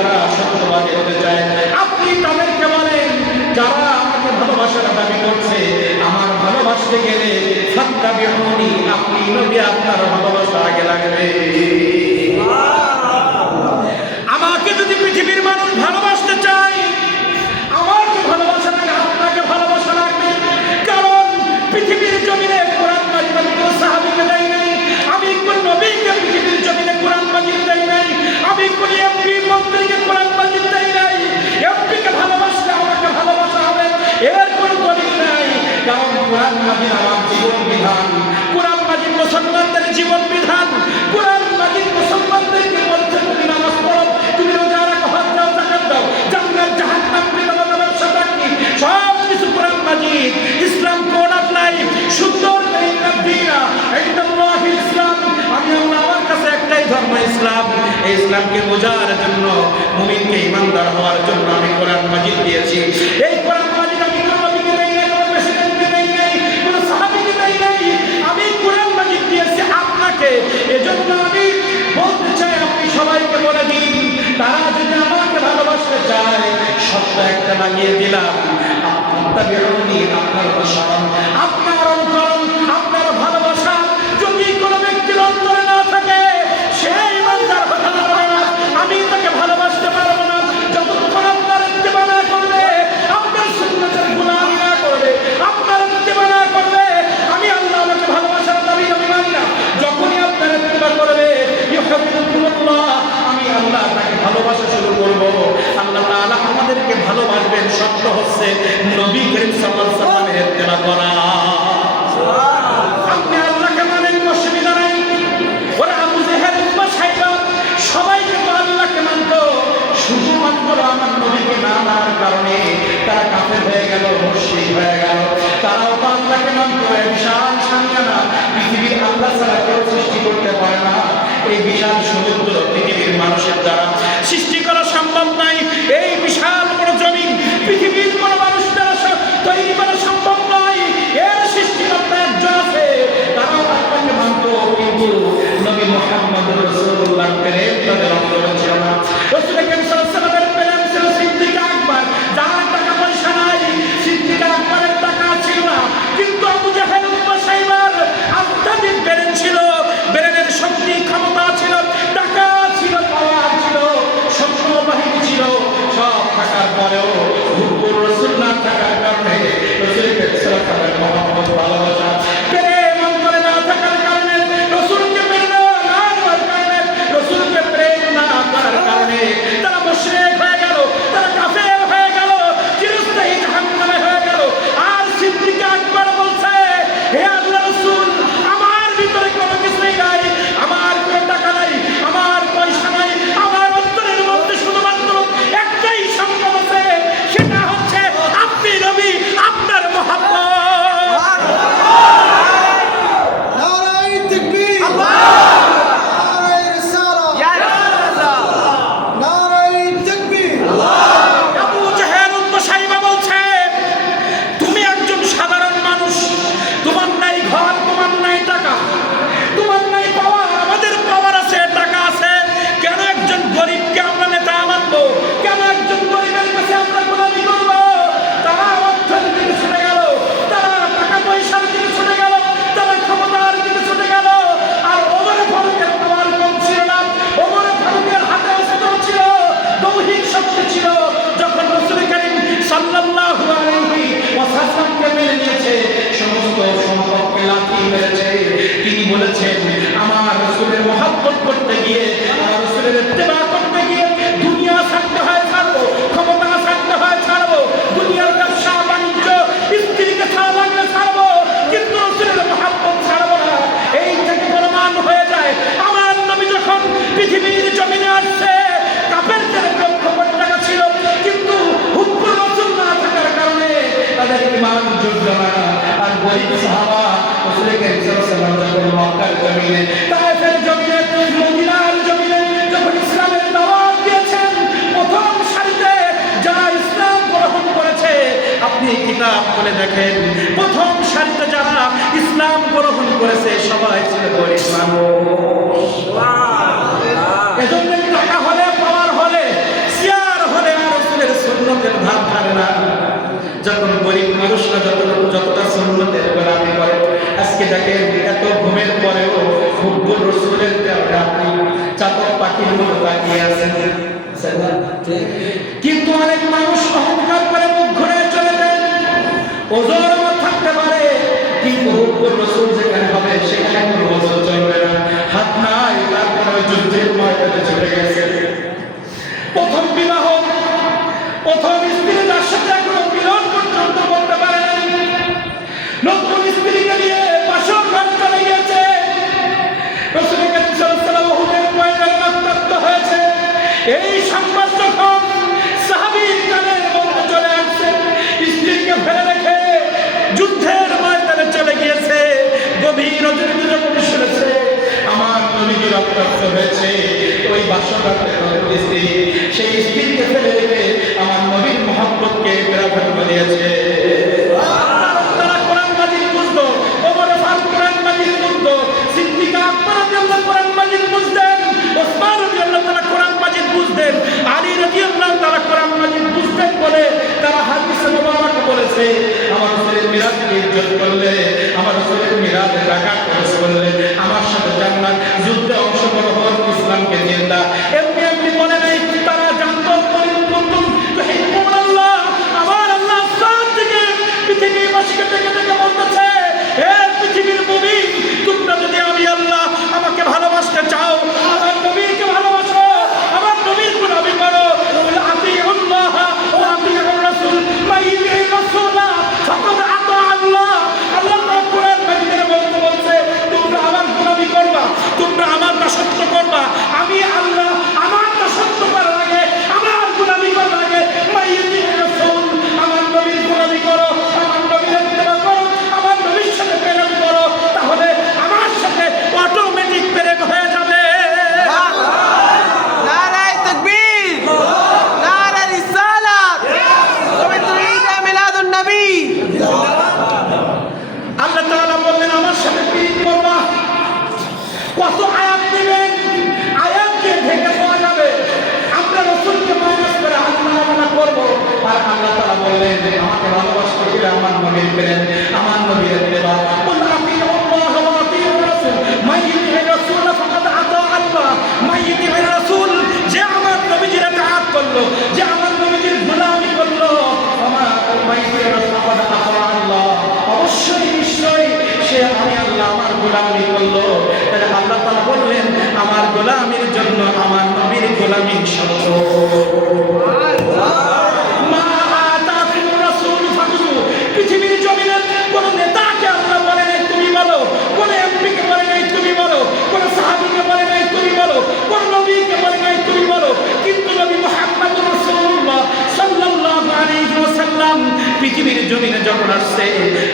যারা সত্যবাদী হতে চায় আপনি তাদেরকে বলেন, যারা আমাকে ভালোবাসার দাবি করছে, আমার ভালোবাসতে গেলে ফাত্তাবিউনি, আপনি নবী আপনার ভালোবাসা আগে লাগবে। আমাকে যদি পৃথিবীর মানুষ ভালোবাসতে চায়, আমাকে ভালোবাসা লাগে, আপনাকে ভালোবাসা লাগবে। কারণ পৃথিবীর জমিনে কোরআন মাজিদ আমি কোন সাহাবীকে দেই নাই, আমি কোন নবীকে পৃথিবীর জমিনে কোরআন মাজিদ দেই নাই, আমি কোন এমপি মন্ত্রীকে কোরআন মাজিদ দেই নাই। এমপিকে ভালোবাসলে আমাকে ভালোবাসা হবে, এর কোনো দলিল নাই। কারণ কোরআন মাজিদ আমার জীবন বিধান, কোরআন মাজিদ মুসলমানদের জীবন বিধান। কোরআন মাজিদ মুসলমানদেরকে বলছে তুমি নামাজ পড়ো, তুমি রোজা রাখো, হজ দাও, যাকাত দাও, জান্নাত জাহান্নাম বিধানের ব্যবসা কি সব কিছু কোরআন মাজিদ। ইসলাম কোড অফ লাইফ সুন্দর ইসলাম। আমি আমার কাছে একটাই ধর্ম ইসলাম। এই ইসলামকে বোঝার জন্য, মুমিনকে ইমানদার হওয়ার জন্য আমি কোরআন মাজিদ দিয়েছি। এই কোরআন মাজিদ আমি কোন নবীকে দেই নাই, কোন প্রেসিডেন্টকে দেই নাই, কোন সাহাবীকে দেই নাই, আমি কোরআন মাজিদ দিয়েছি আপনাকে। এজন্য আমি বলতে চাই, আপনি সবাইকে বলে দিন, তারা যদি আমাকে ভালোবাসতে চায়, শব্দ একটা লাগিয়ে দিলাম, ফাত্তাবিউনি, আপনার অনুসরণ, আপনার অনুকরণ, আপনার ভালোবাসা যদি কোনো ব্যক্তির অন্তরে না থাকে, সেই ইমানদার হতে পারবে না। আমি তাকে ভালোবাসতে পারবো না যতক্ষণ আপনার ইত্তেবা না করবে, আপনার সুন্নতের গোলামি না করবে, আপনার ইত্তেবা না করবে। আমি আল্লাহ আমাকে ভালোবাসার দাবি আমি মানি না। যখনই আপনার ইত্তেবা করবে, ইউহিব্বুকুমুল্লাহ, আমি আল্লাহ তাকে ভালোবাসা শুরু করব। আল্লাহ তাআলা আমাদেরকে ভালোবাসবেন, শর্ত হচ্ছে নবী করিম সাল্লাল্লাহু আলাইহি ওয়াসাল্লামের ইত্তেবা করা। আপনি আল্লাহকে মানেন, অসুবিধা নাই। ওরা আবু জেহেল, উতবা, সাইবা সবাইকে তো আল্লাহকে মানত, শুধুমাত্র আমার নবীকে না মানার কারণে তারা কাফের হয়ে গেল, মুশরিক হয়ে গেল। তারাও তো আল্লাহকে মানত। বিশাল সামিয়ানা, পৃথিবীর আল্লাহ ছাড়া কেউ সৃষ্টি করতে পারে না। এই বিশাল সমুদ্র পৃথিবীর মানুষের দ্বারা সৃষ্টি করা সম্ভব নাই। এই বিশাল বড় জমিন পৃথিবীর কোনো মানুষ দ্বারা তৈরি করা সম্ভব নয়। এর সৃষ্টিকর্তা একজন আছে, তারাও আল্লাহকে মানত, কিন্তু নবী মুহাম্মদ রাসূলুল্লাহর প্রেম তাদের অন্তরে ছিল না। রাসূল করিম সাল্লাল্লাহু আলাইহি ওয়াসাল্লামের প্রেম ছিল সিদ্দিক আকবর, যার টাকা পয়সা নাই, সিদ্দিক আকবরের টাকা ছিল না, কিন্তু আবু জাহেল, উতবা, সাইবার আধ্যাত্মিক ব্রেন ছিল, ব্রেনের শক্তি ক্ষমতা ছিল, টাকা ছিল, পাওয়ার ছিল, শত্রু বাহিনী ছিল। সব থাকার পরেও হুব্বুর রাসূল না থাকার কারণে, রাসূল করিম সাল্লাল্লাহু আলাইহি ওয়াসাল্লামের মহব্বত, ভালোবাসা, প্রেম অন্তরে না থাকার কারণে, রাসূলকে মেনে না নেওয়ার কারণে, রাসূলকে প্রেম না করার কারণে তারা মুশরিক হয়ে গেল, তারা কাফের হয়ে গেল, চিরস্থায়ী জাহান্নামে হয়ে গেল। আর সিদ্দিক আকবর বলছে, হে আল্লাহর রাসূল, আমার ভিতরে কোনো কিছুই নাই, আমার কোনো টাকা নাই, আমার পয়সা নাই, আমার অন্তরের মধ্যে শুধুমাত্র একটাই সম্পদ আছে, সেটা হচ্ছে আপনি নবী, আপনার মহব্বত। নারায়ে তাকবীর, নারায়ে রিসালাত, নারায়ে তাকবীর। আবু জাহেল, উতবা, সাইবা বলছে, তুমি একজন সাধারণ মানুষ, তোমার নাই ঘর, তোমার নাই টাকা, তোমার নাই পাওয়ার, আমাদের পাওয়ার আছে, টাকা আছে, কেন একজন গরিবকে আমরা নেতা মানবো? কেন একজন গরিবের কাছে আমরা গোলামি করবো? তারা অর্থের দিকে ছুটে গেল, তারা টাকা পয়সার দিকে ছুটে গেল, তারা ক্ষমতার দিকে ছুটে গেল। আর ওমর ফারুকের পাওয়ার কম ছিল না, ওমর ফারুকের হাতে অস্ত্র ছিল, দৈহিক শক্তি ছিল। যখন রাসূল করিম সাল্লাল্লাহু আলাইহি ওয়াসাল্লামকে মেনে নিয়েছে, সমস্ত সম্পদকে লাথি মেরেছে, তিনি বলেছেন, আমার রাসূলের মহব্বত করতে গিয়ে, আমার রাসূলের ইত্তেবা করতে গিয়ে দুনিয়া ছাড়তে হয় ছাড়বো, ক্ষমতা ছাড়তে হয় ছাড়বো, দুনিয়ার ব্যবসা বাণিজ্য, স্ত্রীকে ছাড়া লাগলে ছাড়বো, কিন্তু রাসূলের মহব্বত ছাড়বো না। এই থেকে প্রমাণ হয়ে যায়, আমার নবী যখন পৃথিবীর জমিনে আসছে, কাফেরদের লক্ষ কোটি টাকা ছিল, কিন্তু হুব্বুর রাসূল না থাকার কারণে তাদের ঈমান জুটল না। আর গরীব সাহাবা রাসূল করিম সাল্লাল্লাহু আলাইহি ওয়াসাল্লাম মক্কার জমিনে, তায়েফের জমিনে, মদিনার জমিনে যখন ইসলামের দাওয়াত দিয়েছেন, প্রথম সারিতে যারা ইসলাম গ্রহণ করেছে, আপনি কিতাব খুলে দেখেন, প্রথম সারিতে যারা ইসলাম গ্রহণ করেছে সবাই ছিল গরীব মানুষ। এজন্য টাকা হলে, পাওয়ার হলে, দেখেন এত ঘুমের পরেও হুব্বুর রাসূলের দিকে আপনি চাতক পাখির মতো তাকিয়ে আছেন। কিন্তু অনেক মানুষ অহংকার করে মুখ ঘুরে চলে যায়। ওজোর আমার থাকতে পারে, কিন্তু হুব্বুর রাসূল যেখানে হবে সেখানে কোনো ওজোর চলবে না। হাত নাই, তারপরে যুদ্ধের ময়দানে চলে গেছে। প্রথম বিবাহ, প্রথম স্ত্রী তার সাথে এখনো মিলন পর্যন্ত করতে পারে নাই। নতুন স্ত্রীকে নিয়ে বাসর ঘরে চলে গিয়েছে। রাসূল কারীম সাল্লাল্লাহু আলাইহি ওয়াসাল্লাম উহুদের ময়দানে রক্তাক্ত হয়েছে। এই সংবাদ যখন সাহাবীর কানের মধ্যে চলে আসছে, স্ত্রীকে ফেলে রেখে যুদ্ধের ময়দানে চলে গিয়েছে। গভীর রজনীতে যখন শুনেছে আমার নবী রক্তাক্ত হয়েছে, ওই বাসরঘাটের নতুন স্ত্রী সেই স্ত্রীকে ফেলে রেখে আমার নবীর মহব্বতকে প্রাধান্য দিয়েছে। তারা কোরআন মাজিদ বুঝতো, ওমর ফারুক কোরআন মাজিদ বুঝতো, সিদ্দিক আকবর রাদিয়াল্লাহু কোরআন মাজিদ বুঝতেন, ওসমান রাদিয়াল্লাহু তাআলা কোরআন মাজিদ বুঝতেন, আলী রাদিয়াল্লাহু তাআলা কোরআন মাজিদ বুঝতেন বলে তারা হাদিসে মুবারক বলেছে আমার রাসূলের মিরাজকে ইজ্জত করলে, আমার রাসূলের মিরাজে টাকা খরচ করলে আমার সাথে জান্নাত, যুদ্ধে অংশগ্রহণ, ইসলামকে জিন্দা। এমনি এমনি বলে নাই, তারা জানতো কুনতুম তুহিব্বুনাল্লাহ, আমার আল্লাহ আসমান থেকে পৃথিবীবাসীকে ডেকে ডেকে বলতেছে, হে পৃথিবীর মুমিন, তোমরা যদি আমি আল্লাহ আমাকে ভালোবাসতে চাও, আমার নবীকে ভালোবাসো, আমার নবীর গোলামি করো, আতিউল্লাহ ওয়া আতিউর রাসূল, মাইয়ুতির রাসূলা ফাকাদ আতা আল্লাহ। আল্লাহ তাআলা কোরআন মাজিদে বলছে তোমরা আমার গোলামি করবা, তোমরা আমার দাসত্ব করবা। আমি আল্লাহ আমার দাসত্ব করার আগে, আমার গোলামি করার আগে মাইয়ুতির রাসূল, আমার নবীর গোলামি করো, আমার নবীর ইত্তেবা করো, আমার নবীর সাথে প্রেম করো, তাহলে আমার সাথে অটোমেটিক প্রেম হয়ে যাবে। নারায়ে তাকবীর, নারায়ে রিসালাত, পবিত্র ঈদ মিলাদুন নবী। আল্লাহ তাআলা বললেন আমার সাথে প্রেম করবা। কত আয়াত দিবেন, আয়াত দিয়ে ঢেকে দেওয়া যাবে। আমরা রাসূলকে মাইনাস করে আল্লাহ করব, আর আল্লাহ তাআলা বললেন যে আমাকে ভালোবাসতে গেলে আমার নবীর প্রেম, আমার নবীর ইত্তেবা। কুল আতিউল্লাহ ওয়া আতিউর রাসূল, মাইয়ুতির রাসূল ফাকাদ আতা আল্লাহ। মাইয়ুতির রাসূল, যে আমার নবীর ইতাআত করলো, যে আমার নবীর গোলামি করলো, আমার মাইয়ুতির রাসূল ফাকাদ আতা আল্লাহ, অবশ্যই নিশ্চয়ই সে আমি আল্লাহ আমার গোলামি করলো। তাহলে আল্লাহ তাআলা বললেন আমার গোলামির জন্য আমার নবীর গোলামি শর্ত। মা আতাকুর রাসূল ফাখুযু, পৃথিবীর জমিনে কোন নেতাকে আল্লাহ বলে নাই তুমি বলো, কোন এমপিকে বলে নাই তুমি বলো, কোন সাহাবীকে বলে নাই তুমি বলো, কোন নবীকে বলে নাই তুমি বলো, কিন্তু নবী মুহাম্মদুর রাসূলুল্লাহ সাল্লাল্লাহু আলাইহি ওয়াসাল্লাম পৃথিবীর জমিনে যখন আসছে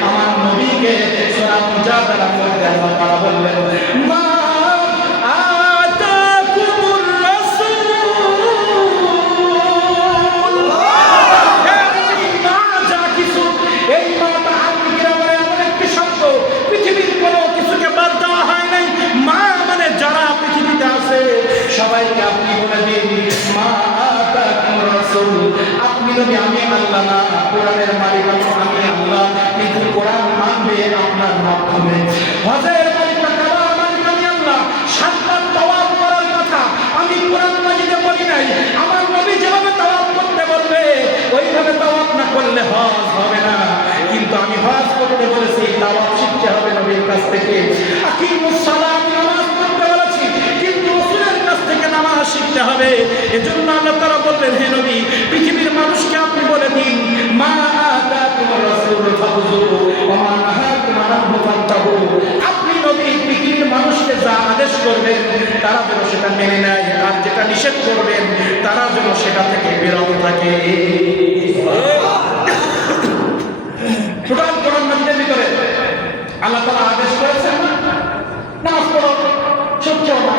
আমার নবীকে সূরা মুজাদালার মধ্যে আল্লাহ তাআলা বললেন মা আতাকুমুর রাসূল, যা কিছু, এই মাটা আরবিরা বলে এমন একটি শব্দ, পৃথিবীর কোনো কিছুকে বাদ দেওয়া হয় নাই। মা মানে যারা পৃথিবীতে আছে সবাইকে আপনি বলে দিন মা আতাকুমুর রাসূল। আপনি নবী, আমি আল্লাহ না, কোরআনের মালিক আমি আল্লাহ, কিন্তু কোরআন মানবে আপনার মাধ্যমে। হজের মালিক কাবার মালিক আমি আল্লাহ, সাতবার তাওয়াফ করার কথা আমি কোরআন মাজিদে বলি নাই। আমার নবী যেভাবে তাওয়াফ করতে বলবে ওইভাবে তাওয়াফ না করলে হজ হবে না, কিন্তু আমি হজ করতে বলেছি, তাওয়াফ শিখতে হবে নবীর কাছ থেকে। আকিমুস সালাত, নামাজ পড়তে বলেছি, কিন্তু রাসূলের কাছ থেকে নামাজ শিখতে হবে। এজন্য আল্লাহ তাআলা বললেন হে নবী, পৃথিবীর মানুষকে আপনি বলে দিন মা আতাকুমুর রাসূল ফাখুযু ওয়া মা নাহাকুম আনহু ফান্তাহু। আপনি নবী পৃথিবীর মানুষকে যা আদেশ করবেন তারা যেন সেটা মেনে নেয়, আর যেটা নিষেধ করবেন তারা যেন সেটা থেকে বিরত থাকে। টোটাল কোরআন মাজিদের ভিতরে আল্লাহ তাআলা আদেশ করেছেন নামাজ পড়ো, সুদ খেও না,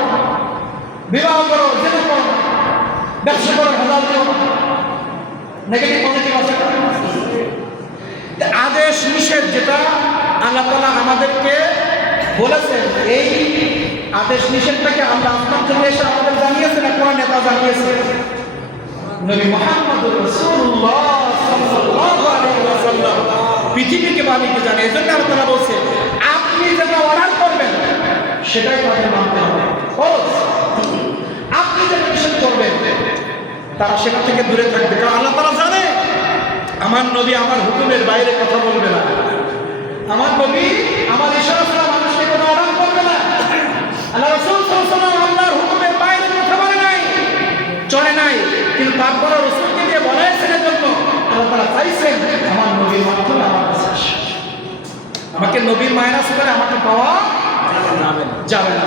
বিবাহ করো, জিনা করো না, ব্যবসা করো, হালাল করো না। নেগেটিভ পজিটিভ আছে। আদেশ নিষেধ যেটা আল্লাহ তাআলা আমাদেরকে বলেছেন, এই আদেশ নিষেধটাকে আল্লাহ আসমান থেকে এসে আমাদের জানিয়েছে না কোরআনে তা জানিয়েছে নবী মুহাম্মদুর রাসূলুল্লাহ সাল্লাল্লাহু আলাইহি ওয়াসাল্লাম পৃথিবীকে বাণীকে জানিয়ে। এজন্য আল্লাহ তাআলা বলছে আপনি যেটা সেটাই তাদের মানতে হবে। আপনি যেটা নিষেধ করবেন তারা সেটা থেকে দূরে থাকবে, কারণ আল্লাহ তাআলা জানে আমার নবী আমার হুকুমের বাইরে কথা বলবে না। আমার নবী আমার ইশারা ছাড়া মানুষকে কোনো অর্ডার করবে না। আল্লাহ রাসূল সাল্লাল্লাহু আলাইহি ওয়াসাল্লাম আল্লাহর হুকুমের বাইরে কথা বলে নাই, চলে নাই, কিন্তু তারপরে রাসূলকে দিয়ে বলাইছেন জন্য আল্লাহ তাআলা চাইছেন আমার নবীর মাধ্যমে আমার কাছে আসে। আমাকে নবীর মাইনাস করে আমাকে পাওয়া যাবে না।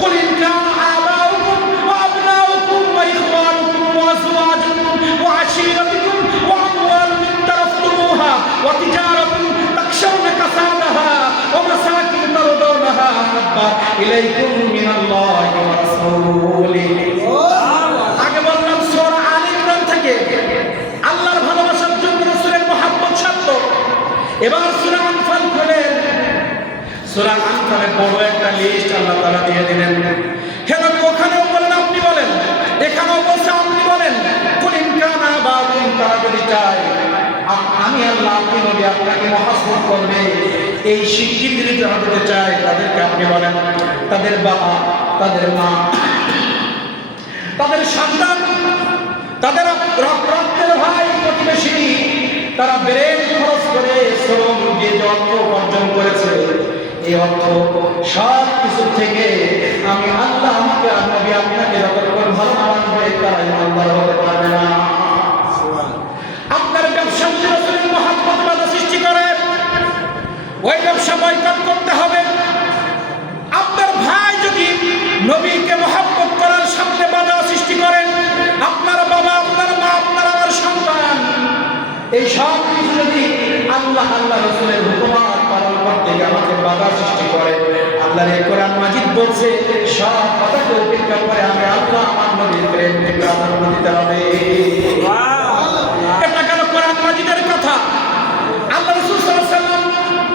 কুল ইন কানা আবাউকুম ওয়া আবনাউকুম ওয়া ইখওয়ানুকুম ওয়া আযওয়াজুকুম ওয়া আশীরাতুকুম ওয়া আমওয়ালুন ইক্তারাফতুমুহা ওয়া তিজারাতুন তাখশাউনা কাসাদাহা ওয়া মাসাকিন তারদাউনাহা আহাব্বা ইলাইকুম মিনাল্লাহি ওয়া রাসূলিহি। আগে বললাম সূরা আল ইমরান থেকে আল্লাহর ভালোবাসার জন্য রাসূলের মহব্বত শর্ত। এবার সূরা আনফাল খুলেন, সূরা আনফালে বড় একটা লিস্ট আল্লাহ তাআলা দিয়ে দিলেন। হে নবী ওখানেও বলেন আপনি বলেন, এখানেও বলছে আপনি বলেন। কুল ইন কানা বাকুম, তারা যদি চায় আমি আল্লাহ আপনি নবী আপনাকে মহব্বত করবে, এই স্বীকৃতি যদি তারা দিতে চায় তাদেরকে আপনি বলেন তাদের বাবা, তাদের মা, তাদের সন্তান, তাদের রক্তের ভাই প্রতিবেশী, তারা ব্রেন খরচ করে শ্রম দিয়ে যে অর্থ উপার্জন করেছে, এই অর্থ সব কিছু থেকে আমি আল্লাহ আমাকে নবী আপনাকে যতক্ষণ ভালো না মানবে তারা ইমানদার হতে পারবে না। আপনার ব্যবসা যদি রাসূলের মহব্বত বাধা সৃষ্টি করে ওই ব্যবসা বয়কট করতে হবে। আপনার ভাই যদি নবীকে মহব্বত করার সামনে বাধা সৃষ্টি করেন, আপনার বাবা, আপনার মা, আপনার আমার সন্তান, এই সব কিছু যদি আল্লাহ রাসূলের হুকুমাত পালন করতে গিয়ে আমাকে বাধা সৃষ্টি করে, আল্লাহর এই কোরআন মাজিদ বলছে সব কথাকে উপেক্ষা করে আমি আল্লাহ আমার নবীর প্রেমকে প্রাধান্য দিতে হবে।